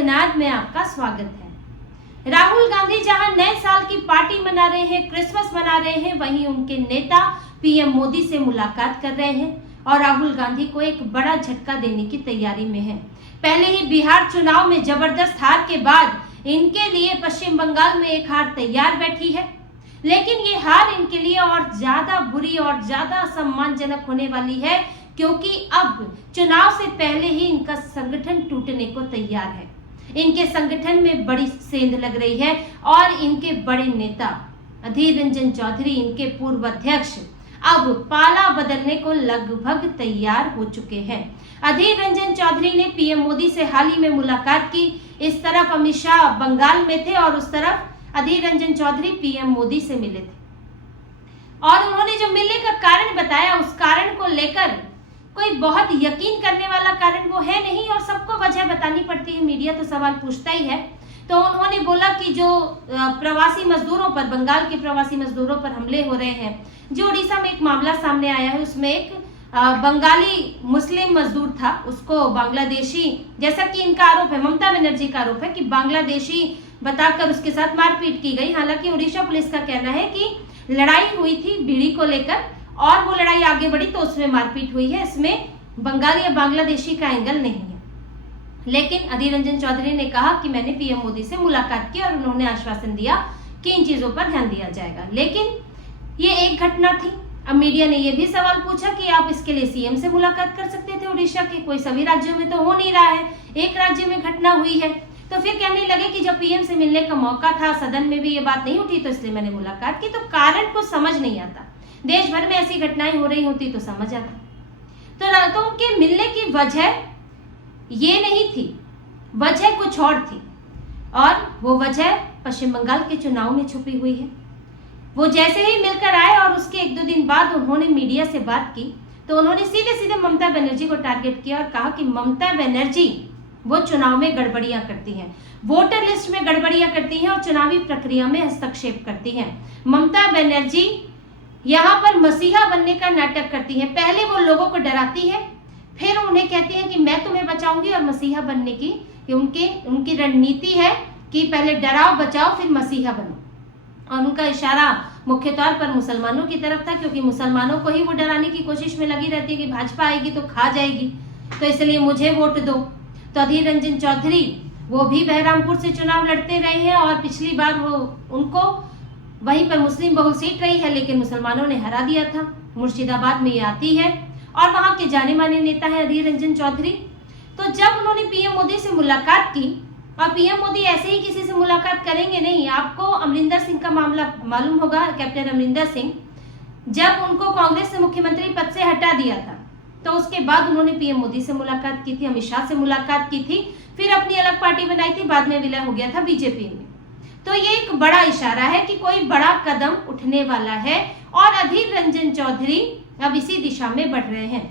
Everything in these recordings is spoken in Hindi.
शंखनाद में आपका स्वागत है। राहुल गांधी जहां नए साल की पार्टी मना रहे हैं, क्रिसमस मना रहे हैं, वहीं उनके नेता पीएम मोदी से मुलाकात कर रहे हैं और राहुल गांधी को एक बड़ा झटका देने की तैयारी में है। पहले ही बिहार चुनाव में जबरदस्त हार के बाद इनके लिए पश्चिम बंगाल में एक हार तैयार बैठी है, लेकिन ये हार इनके लिए और ज्यादा बुरी और ज्यादा सम्मानजनक होने वाली है, क्योंकि अब चुनाव से पहले ही इनका संगठन टूटने को तैयार है। इनके संगठन में बड़ी सेंध लग रही है और इनके बड़े नेता अधीर रंजन चौधरी, इनके पूर्व अध्यक्ष, अब पाला बदलने को लगभग तैयार हो चुके हैं। अधीर रंजन चौधरी ने पीएम मोदी से हाल ही में मुलाकात की। इस तरफ अमित शाह बंगाल में थे और उस तरफ अधीर रंजन चौधरी पीएम मोदी से मिले थे और उन्होंने जो मिलने का कारण बताया, उस कारण को लेकर कोई बहुत यकीन करने वाला कारण वो है नहीं और सबको वजह बतानी पड़ती है। मीडिया तो सवाल पूछता ही है। तो उन्होंने बोला कि जो प्रवासी मजदूरों पर, बंगाल के प्रवासी मजदूरों पर हमले हो रहे हैं, जो उड़ीसा में एक मामला सामने आया है, उसमें एक बंगाली मुस्लिम मजदूर था, उसको बांग्लादेशी, जैसा कि इनका आरोप है, ममता बनर्जी का आरोप है कि बांग्लादेशी बताकर उसके साथ मारपीट की गई। हालांकि उड़ीसा पुलिस का कहना है कि लड़ाई हुई थी बीड़ी को लेकर और वो लड़ाई आगे बढ़ी तो उसमें मारपीट हुई है। इसमें बंगाली या बांग्लादेशी का एंगल नहीं है। लेकिन अधीर रंजन चौधरी ने कहा कि मैंने पीएम मोदी से मुलाकात की और उन्होंने आश्वासन दिया कि इन चीजों पर ध्यान दिया जाएगा। लेकिन ये एक घटना थी। अब मीडिया ने यह भी सवाल पूछा कि आप इसके लिए सीएम से मुलाकात कर सकते थे उड़ीसा के, कोई सभी राज्यों में तो हो नहीं रहा है, एक राज्य में घटना हुई है। तो फिर कहने लगे कि जब पीएम से मिलने का मौका था, सदन में भी ये बात नहीं उठी, तो इसलिए मैंने मुलाकात की। तो कारण को समझ नहीं आता। देश भर में ऐसी घटनाएं हो रही होती तो समझ आता। तो उनके मिलने की वजह ये नहीं थी, वजह कुछ और थी और वो वजह पश्चिम बंगाल के चुनाव में छुपी हुई है। वो जैसे ही मिलकर आए और उसके एक दो दिन बाद उन्होंने मीडिया से बात की तो उन्होंने सीधे सीधे ममता बनर्जी को टारगेट किया और कहा कि ममता बनर्जी वो चुनाव में गड़बड़ियां करती हैं, वोटर लिस्ट में गड़बड़ियां करती हैं और चुनावी प्रक्रिया में हस्तक्षेप करती हैं। ममता बनर्जी यहाँ पर मसीहा बनने का नाटक करती है। पहले वो लोगों को डराती है, फिर उन्हें कहती है कि मैं तुम्हें बचाऊंगी और मसीहा बनने की उनकी रणनीति है कि पहले डराओ बचाओ फिर मसीहा बनो। और उनका इशारा मुख्य तौर पर मुसलमानों की तरफ था, क्योंकि मुसलमानों को ही वो डराने की कोशिश में लगी रहती है कि भाजपा आएगी तो खा जाएगी, तो इसलिए मुझे वोट दो। तो अधीर रंजन चौधरी वो भी बहरामपुर से चुनाव लड़ते रहे हैं और पिछली बार वो उनको वहीं पर मुस्लिम बहुल सीट रही है, लेकिन मुसलमानों ने हरा दिया था। मुर्शिदाबाद में ये आती है और वहां के जाने माने नेता है अधीर रंजन चौधरी। तो जब उन्होंने पीएम मोदी से मुलाकात की, और पीएम मोदी ऐसे ही किसी से मुलाकात करेंगे नहीं, आपको अमरिंदर सिंह का मामला मालूम होगा, कैप्टन अमरिंदर सिंह, जब उनको कांग्रेस से मुख्यमंत्री पद से हटा दिया था तो उसके बाद उन्होंने पीएम मोदी से मुलाकात की थी, अमित शाह से मुलाकात की थी, फिर अपनी अलग पार्टी बनाई थी, बाद में विलय हो गया था बीजेपी में। तो ये एक बड़ा इशारा है कि कोई बड़ा कदम उठने वाला है और अधीर रंजन चौधरी अब इसी दिशा में बढ़ रहे हैं।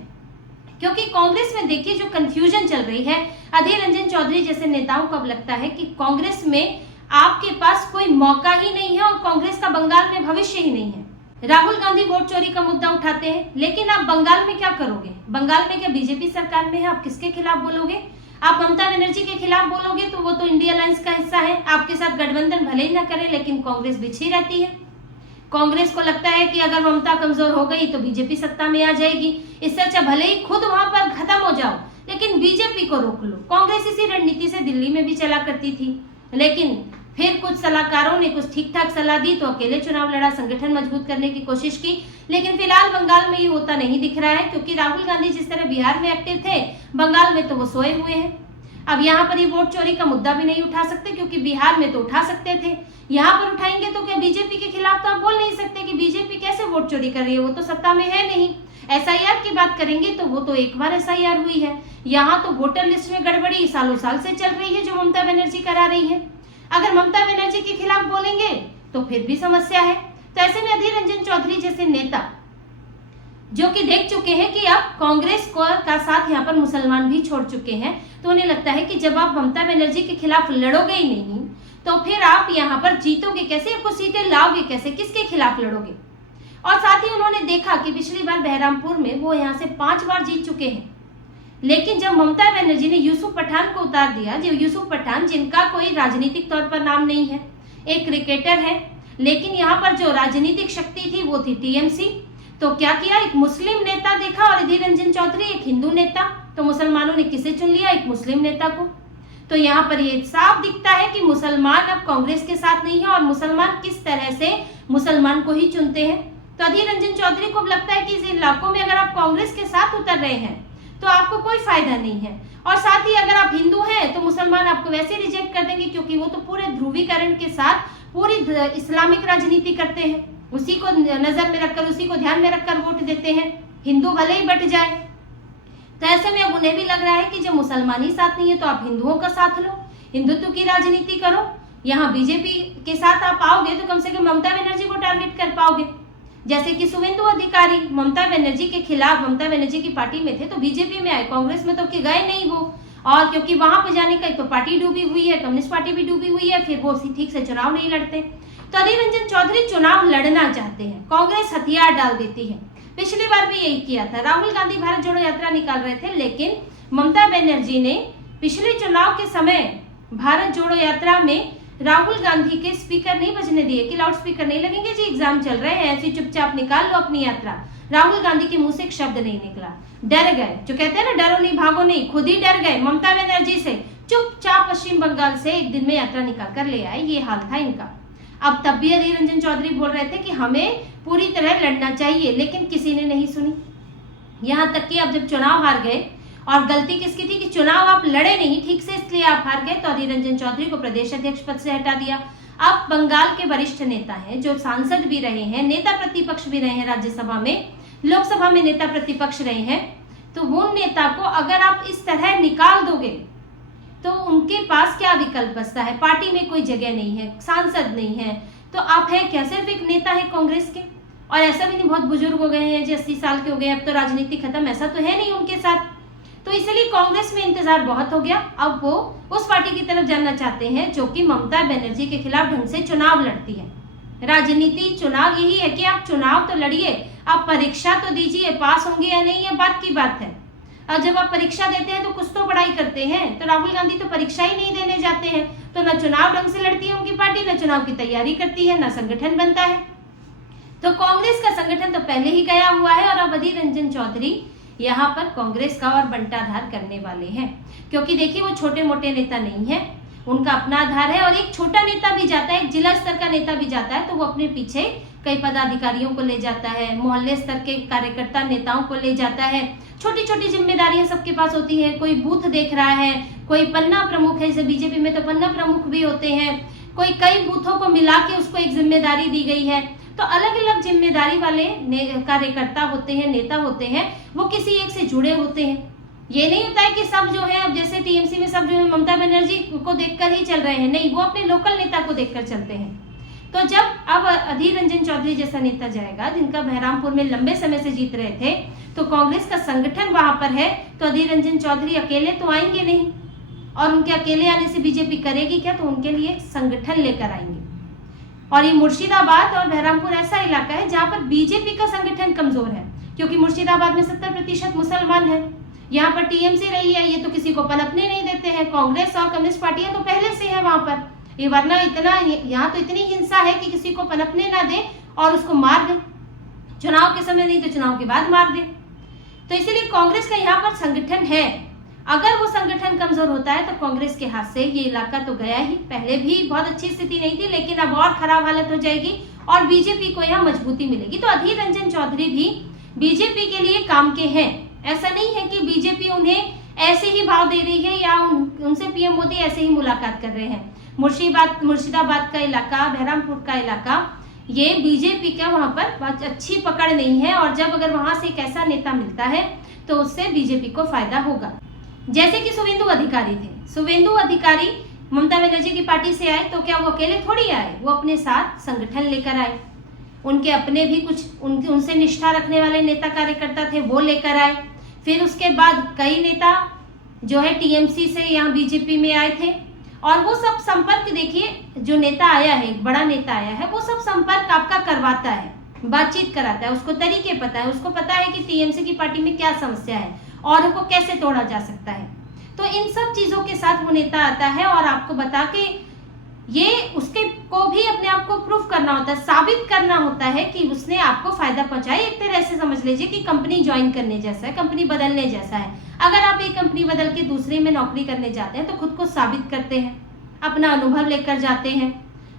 क्योंकि कांग्रेस में देखिए जो कंफ्यूजन चल रही है, अधीर रंजन चौधरी जैसे नेताओं को अब लगता है कि कांग्रेस में आपके पास कोई मौका ही नहीं है और कांग्रेस का बंगाल में भविष्य ही नहीं है। राहुल गांधी वोट चोरी का मुद्दा उठाते हैं, लेकिन आप बंगाल में क्या करोगे? बंगाल में क्या बीजेपी सरकार में है, आप किसके खिलाफ बोलोगे? आप ममता बनर्जी के खिलाफ बोलोगे तो वो तो इंडिया अलायंस का हिस्सा है, आपके साथ गठबंधन भले ही ना करे, लेकिन कांग्रेस बिछी रहती है। कांग्रेस को लगता है कि अगर ममता कमजोर हो गई तो बीजेपी सत्ता में आ जाएगी, इससे अच्छा भले ही खुद वहां पर खत्म हो जाओ लेकिन बीजेपी को रोक लो। कांग्रेस इसी रणनीति से दिल्ली में भी चला करती थी, लेकिन फिर कुछ सलाहकारों ने कुछ ठीक ठाक सलाह दी तो अकेले चुनाव लड़ा, संगठन मजबूत करने की कोशिश की। लेकिन फिलहाल बंगाल में ये होता नहीं दिख रहा है, क्योंकि राहुल गांधी जिस तरह बिहार में एक्टिव थे, बंगाल में तो वो सोए हुए हैं। अब यहाँ पर ये वोट चोरी का मुद्दा भी नहीं उठा सकते, क्योंकि बिहार में तो उठा सकते थे, यहाँ पर उठाएंगे तो क्या बीजेपी के खिलाफ तो आप बोल नहीं सकते कि बीजेपी कैसे वोट चोरी कर रही है, वो तो सत्ता में है नहीं। एसआईआर की बात करेंगे तो वो तो एक बार एसआईआर हुई है, यहाँ तो वोटर लिस्ट में गड़बड़ी सालों साल से चल रही है जो ममता बनर्जी करा रही है। अगर ममता बनर्जी के खिलाफ बोलेंगे तो फिर भी समस्या है। तो ऐसे में अधीर रंजन चौधरी जैसे नेता जो कि देख चुके हैं कि अब कांग्रेस को का साथ यहाँ पर मुसलमान भी छोड़ चुके हैं, तो उन्हें लगता है कि जब आप ममता बनर्जी के खिलाफ लड़ोगे ही नहीं तो फिर आप यहाँ पर जीतोगे कैसे, आपको सीटें लाओगे कैसे, किसके खिलाफ लड़ोगे। और साथ ही उन्होंने देखा कि पिछली बार बहरामपुर में वो यहाँ से 5 बार जीत चुके हैं, लेकिन जब ममता बनर्जी ने यूसुफ पठान को उतार दिया, जो यूसुफ पठान जिनका कोई राजनीतिक तौर पर नाम नहीं है, एक क्रिकेटर है, लेकिन यहाँ पर जो राजनीतिक शक्ति थी वो थी टीएमसी, तो क्या किया, एक मुस्लिम नेता देखा और अधीर रंजन चौधरी एक हिंदू नेता, तो मुसलमानों ने किसे चुन लिया, एक मुस्लिम नेता को। तो यहाँ पर ये साफ दिखता है कि मुसलमान अब कांग्रेस के साथ नहीं है और मुसलमान किस तरह से मुसलमान को ही चुनते हैं। तो अधीर रंजन चौधरी को लगता है कि इस इलाकों में अगर आप कांग्रेस के साथ उतर रहे हैं तो आपको कोई फायदा नहीं है, और साथ ही अगर आप हिंदू हैं तो मुसलमान आपको वैसे रिजेक्ट कर देंगे, क्योंकि वो तो पूरे ध्रुवीकरण के साथ पूरी इस्लामिक राजनीति करते हैं, उसी को नजर में रखकर, उसी को ध्यान में रखकर वोट देते हैं, हिंदू भले ही बट जाए। तो ऐसे में अब उन्हें भी लग रहा है कि जब मुसलमान ही साथ नहीं है तो आप हिंदुओं का साथ लो, हिंदुत्व की राजनीति करो। यहाँ बीजेपी के साथ आप आओगे तो कम से कम ममता बनर्जी को टारगेट कर पाओगे, जैसे कि शुभेंदु अधिकारी ममता बनर्जी के खिलाफ, ममता बनर्जी की पार्टी में थे तो बीजेपी में आए, कांग्रेस में तो कि गए नहीं वो, और क्योंकि वहां पे जाने का एक तो पार्टी डूबी हुई है, कम्युनिस्ट पार्टी भी डूबी हुई है, फिर वो ठीक से चुनाव नहीं लड़ते। तो अधीर रंजन चौधरी चुनाव लड़ना चाहते हैं, कांग्रेस हथियार डाल देती है। पिछली बार भी यही किया था, राहुल गांधी भारत जोड़ो यात्रा निकाल रहे थे, लेकिन ममता बनर्जी ने पिछले चुनाव के समय भारत जोड़ो यात्रा में राहुल गांधी के स्पीकर नहीं बजने दिए कि लाउड स्पीकर नहीं लगेंगे जी, एग्जाम चल रहे हैं, ऐसे चुपचाप निकाल लो अपनी यात्रा। राहुल गांधी के मुंह से एक शब्द नहीं निकला, डर गए, जो कहते हैं ना डरो नहीं भागो नहीं, खुद ही डर गए, ममता बनर्जी से चुपचाप पश्चिम बंगाल से एक दिन में यात्रा निकाल कर ले आए, ये हाल था इनका। अब तब भी अधीर रंजन चौधरी बोल रहे थे कि हमें पूरी तरह लड़ना चाहिए, लेकिन किसी ने नहीं सुनी। यहाँ तक कि अब जब चुनाव हार गए, और गलती किसकी थी कि चुनाव आप लड़े नहीं ठीक से, इसलिए आप हार गए, तो अधीर रंजन चौधरी को प्रदेश अध्यक्ष पद से हटा दिया। अब बंगाल के वरिष्ठ नेता हैं, जो सांसद भी रहे हैं, नेता प्रतिपक्ष भी रहे हैं, राज्यसभा में, लोकसभा में नेता प्रतिपक्ष रहे हैं, तो वो नेता को अगर आप इस तरह निकाल दोगे तो उनके पास क्या विकल्प बचता है, पार्टी में कोई जगह नहीं है, सांसद नहीं है, तो आप है क्या, सिर्फ एक नेता है कांग्रेस के, और ऐसा भी नहीं बहुत बुजुर्ग हो गए हैं जी, 80 साल के हो गए, अब तो राजनीति खत्म, ऐसा तो है नहीं उनके साथ। तो इसलिए कांग्रेस में इंतजार बहुत हो गया, अब वो उस पार्टी की तरफ जाना चाहते हैं जो कि ममता बनर्जी के खिलाफ ढंग से चुनाव लड़ती है। राजनीति चुनाव यही है कि आप चुनाव तो लड़िए, आप परीक्षा तो दीजिए, पास होंगे या नहीं ये बात की बात है। और जब आप परीक्षा देते हैं तो कुछ तो पढ़ाई करते हैं, तो राहुल गांधी तो परीक्षा ही नहीं देने जाते हैं, तो न चुनाव ढंग से लड़ती है उनकी पार्टी, न चुनाव की तैयारी करती है, न संगठन बनता है। तो कांग्रेस का संगठन तो पहले ही गया हुआ है, और अब अधीर रंजन चौधरी यहाँ पर कांग्रेस का और बंटाधार करने वाले हैं, क्योंकि देखिए वो छोटे मोटे नेता नहीं है, उनका अपना आधार है, और एक छोटा नेता भी जाता है, एक जिला स्तर का नेता भी जाता है तो वो अपने पीछे कई पदाधिकारियों को ले जाता है, मोहल्ले स्तर के कार्यकर्ता नेताओं को ले जाता है, छोटी छोटी जिम्मेदारियां सबके पास होती है, कोई बूथ देख रहा है, कोई पन्ना प्रमुख है, जैसे बीजेपी में तो पन्ना प्रमुख भी होते हैं, कोई कई बूथों को मिला के उसको एक जिम्मेदारी दी गई है, तो अलग अलग जिम्मेदारी वाले कार्यकर्ता होते हैं, नेता होते हैं, वो किसी एक से जुड़े होते हैं। ये नहीं होता है कि सब जो है, अब जैसे टीएमसी में सब जो है ममता बनर्जी को देखकर ही चल रहे हैं, नहीं, वो अपने लोकल नेता को देखकर चलते हैं। तो जब अब अधीर रंजन चौधरी जैसा नेता जाएगा, जिनका बहरामपुर में लंबे समय से जीत रहे थे, तो कांग्रेस का संगठन वहां पर है, तो अधीर रंजन चौधरी अकेले तो आएंगे नहीं, और उनके अकेले आने से बीजेपी करेगी क्या, तो उनके लिए संगठन लेकर आएंगे। और ये मुर्शिदाबाद और बहरामपुर ऐसा इलाका है जहां पर बीजेपी का संगठन कमजोर है, क्योंकि मुर्शिदाबाद में 70% मुसलमान है, यहाँ पर टीएमसी रही है, ये तो किसी को पनपने नहीं देते हैं, कांग्रेस और कम्युनिस्ट पार्टियां तो पहले से है वहां पर, ये वरना इतना यहाँ तो इतनी हिंसा है कि किसी को पनपने ना दे और उसको मार दे, चुनाव के समय नहीं तो चुनाव के बाद मार दे। तो इसीलिए कांग्रेस का यहाँ पर संगठन है, अगर वो संगठन कमजोर होता है तो कांग्रेस के हाथ से ये इलाका तो गया ही, पहले भी बहुत अच्छी स्थिति नहीं थी, लेकिन अब और खराब हालत हो जाएगी और बीजेपी को यहाँ मजबूती मिलेगी। तो अधीर रंजन चौधरी भी बीजेपी के लिए काम के हैं, ऐसा नहीं है कि बीजेपी उन्हें ऐसे ही भाव दे रही है या उनसे पीएम मोदी ऐसे ही मुलाकात कर रहे हैं। मुर्शिदाबाद का इलाका, बहरामपुर का इलाका, ये बीजेपी का वहां पर बहुत अच्छी पकड़ नहीं है, और जब अगर वहां से एक ऐसा नेता मिलता है तो उससे बीजेपी को फायदा होगा। जैसे कि शुभेंदु अधिकारी थे, शुभेंदु अधिकारी ममता बनर्जी की पार्टी से आए, तो क्या वो अकेले थोड़ी आए, वो अपने साथ संगठन लेकर आए, उनके अपने भी कुछ उनसे निष्ठा रखने वाले नेता कार्यकर्ता थे वो लेकर आए, फिर उसके बाद कई नेता जो है टीएमसी से यहाँ बीजेपी में आए थे, और वो सब संपर्क देखिए, जो नेता आया है, एक बड़ा नेता आया है, वो सब संपर्क आपका करवाता है, बातचीत कराता है, उसको तरीके पता है, उसको पता है कि टीएमसी की पार्टी में क्या समस्या है और उनको कैसे तोड़ा जा सकता है। तो इन सब चीजों के साथ वो नेता आता है और आपको बता के ये उसके को भी अपने आप को प्रूफ करना होता है, साबित करना होता है कि उसने आपको फायदा पहुंचाया। एक तरह से समझ लीजिए कि कंपनी ज्वाइन करने जैसा है, कंपनी बदलने जैसा है। अगर आप एक कंपनी बदल के दूसरे में नौकरी करने जाते हैं तो खुद को साबित करते हैं, अपना अनुभव लेकर जाते हैं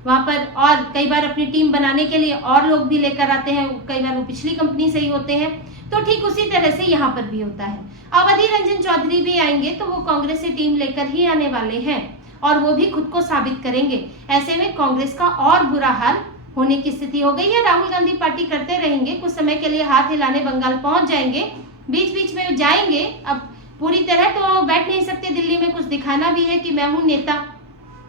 वहां पर, और कई बार अपनी टीम बनाने के लिए और लोग भी लेकर आते हैं, कई बार वो पिछली कंपनी से ही होते हैं। तो ठीक उसी तरह से यहाँ पर भी होता है। अब अधीर रंजन चौधरी भी आएंगे तो वो कांग्रेस से टीम लेकर ही आने वाले हैं और वो भी खुद को साबित करेंगे। ऐसे में कांग्रेस का और बुरा हाल होने की स्थिति हो गई है। राहुल गांधी पार्टी करते रहेंगे, कुछ समय के लिए हाथ हिलाने बंगाल पहुंच जाएंगे, बीच बीच में जाएंगे। अब पूरी तरह तो बैठ नहीं सकते दिल्ली में, कुछ दिखाना भी है कि मैं हूं नेता,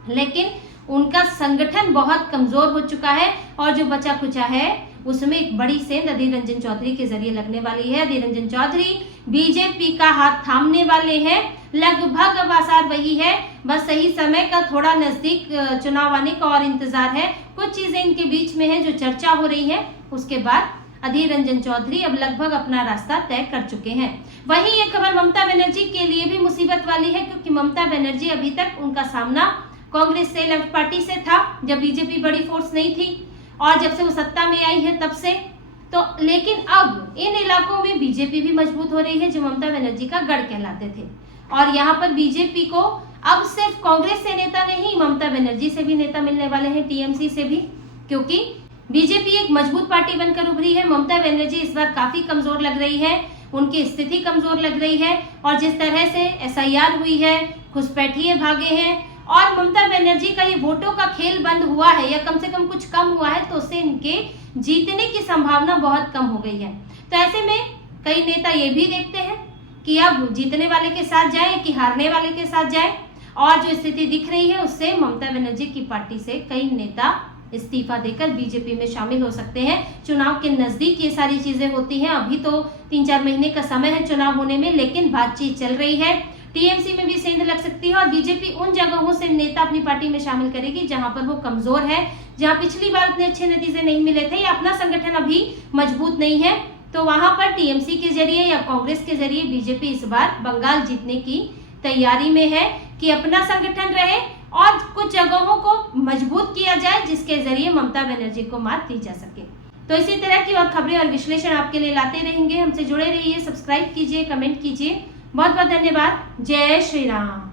लेकिन उनका संगठन बहुत कमजोर हो चुका है और जो बचा खुचा है उसमें एक बड़ी सेंध अधीर रंजन चौधरी के जरिए लगने वाली है। अधीर रंजन चौधरी बीजेपी का हाथ थामने वाले हैं। लगभग अब आसार वही है, बस सही समय का थोड़ा नजदीक चुनाव आने का और इंतजार है। कुछ चीजें इनके बीच में है जो चर्चा हो रही है, उसके बाद अधीर रंजन चौधरी अब लगभग अपना रास्ता तय कर चुके हैं। वहीं ये खबर ममता बनर्जी के लिए भी मुसीबत वाली है, क्योंकि ममता बनर्जी अभी तक उनका सामना कांग्रेस से, लेफ्ट पार्टी से था, जब बीजेपी बड़ी फोर्स नहीं थी, और जब से वो सत्ता में आई है तब से। तो लेकिन अब इन इलाकों में बीजेपी भी मजबूत हो रही है, जो ममता बनर्जी का गढ़ कहलाते थे। और यहाँ पर बीजेपी को अब सिर्फ कांग्रेस से नेता नहीं, ममता बनर्जी से भी नेता मिलने वाले हैं, टीएमसी से भी, क्योंकि बीजेपी एक मजबूत पार्टी बनकर उभरी है। ममता बनर्जी इस बार काफी कमजोर लग रही है, उनकी स्थिति कमजोर लग रही है, और जिस तरह से एसआईआर हुई है, घुसपैठिए भागे हैं, और ममता बनर्जी का ये वोटों का खेल बंद हुआ है या कम से कम कुछ कम हुआ है, तो उससे इनके जीतने की संभावना बहुत कम हो गई है। तो ऐसे में कई नेता ये भी देखते हैं कि अब जीतने वाले के साथ जाए कि हारने वाले के साथ जाए, और जो स्थिति दिख रही है उससे ममता बनर्जी की पार्टी से कई नेता इस्तीफा देकर बीजेपी में शामिल हो सकते हैं। चुनाव के नजदीक ये सारी चीजें होती हैं, अभी तो 3-4 महीने का समय है चुनाव होने में, लेकिन बातचीत चल रही है। टीएमसी में भी सेंध लग सकती है और बीजेपी उन जगहों से नेता अपनी पार्टी में शामिल करेगी जहां पर वो कमजोर है, जहां पिछली बार इतने अच्छे नतीजे नहीं मिले थे या अपना संगठन अभी मजबूत नहीं है, तो वहां पर टीएमसी के जरिए या कांग्रेस के जरिए बीजेपी इस बार बंगाल जीतने की तैयारी में है कि अपना संगठन रहे और कुछ जगहों को मजबूत किया जाए जिसके जरिए ममता बनर्जी को मात दी जा सके। तो इसी तरह की और खबरें और विश्लेषण आपके लिए लाते रहेंगे। हमसे जुड़े रहिए, सब्सक्राइब कीजिए, कमेंट कीजिए। बहुत बहुत धन्यवाद। जय श्री राम।